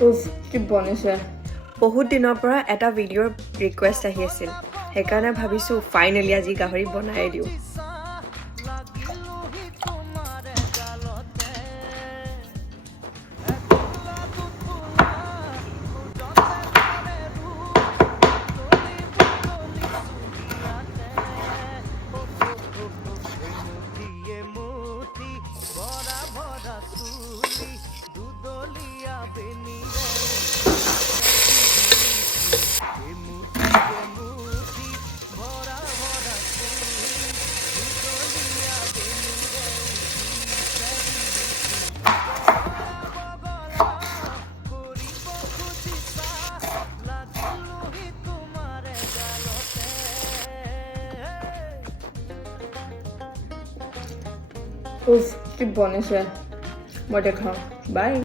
উফ কি বনিছে বহুত দিনৰ পৰা এটা ভিডিঅ'ৰ ৰিকুৱেষ্ট আহি আছিল সেইকাৰণে ভাবিছোঁ ফাইনেলি আজি গাহৰি বনাই দিওঁ উফ কি বনিছে মই দেখাওঁ বাই